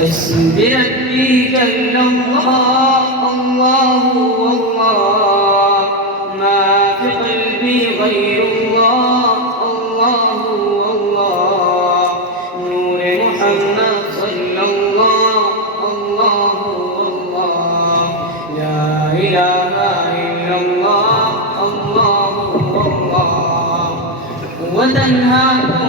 حسبي ربي جل الله الله الله ما في قلبي غير الله الله الله نور محمد صلى الله الله الله لا إله إلا الله الله الله وتنهاكم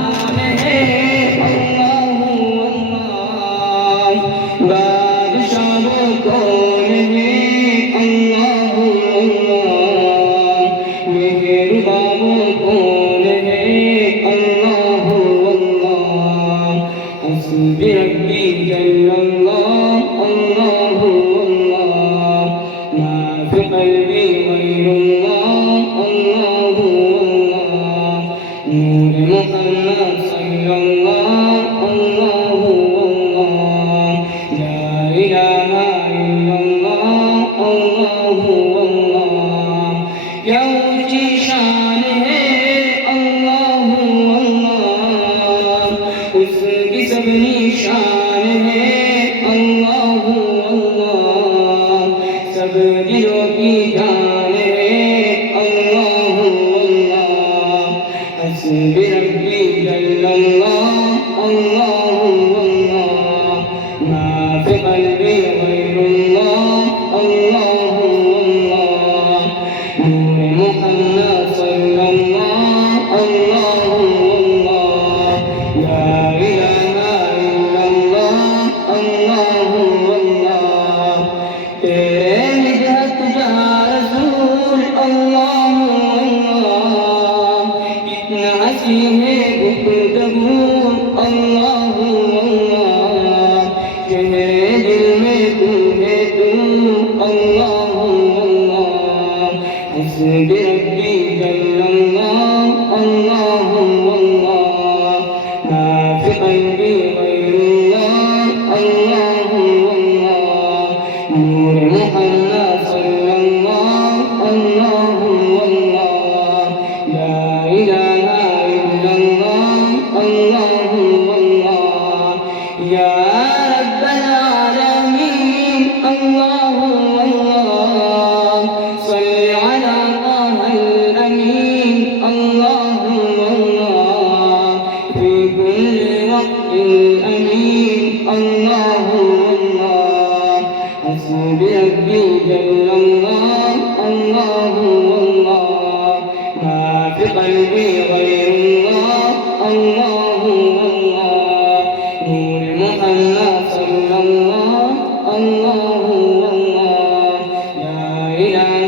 بربي جل الله الله الله ما في قلبي غير الله الله الله نور محمد صلى الله الله الله لا إله إلا الله الله الله يا ऊंची शान है अल्लाह अल्लाह उसकी सब निशान है अल्लाह अल्लाह सब दिलों की जान है अल्लाह अल्लाह हस्बी रब्बी जल्लल्लाह अल्लाह अल्लाह मा फी क़ल्बी गैरुल्लाह अल्लाह अल्लाह नूर मुहम्मद सल्लल्लाह अल्लाह अल्लाह ला इलाहा इल्लल्लाह अल्लाह अल्लाह तेरे निजत जा रसूल अल्लाह अल्लाह कितना हंसी है गुफ्तगू अल्लाह अल्लाह चेहरे दिल में तू है तू अल्लाह अल्लाह हस्बी रब्बी जल्लल्लाह अल्लाह अल्लाह मा फी क़ल्बी गैरुल्लाह अल्लाह अल्लाह नूर मुहम्मद सल्लल्लाह अल्लाह अल्लाह ला इलाहा इल्लल्लाह अल्लाह अल्लाह या रब्बल आलमीन अल्लाह अल्लाह सल्लि अला ताहल अमीन अल्लाह अल्लाह फी कुल्ली वक़्तिन अमीन अल्लाह अल्लाह हस्बी रब्बी जल्लल्लाह अल्लाह अल्लाह मा फी क़ल्बी गैरुल्लाह अल्लाह अल्लाह नूर मुहम्मद सल्लल्लाह अल्लाह अल्लाह ला इलाहा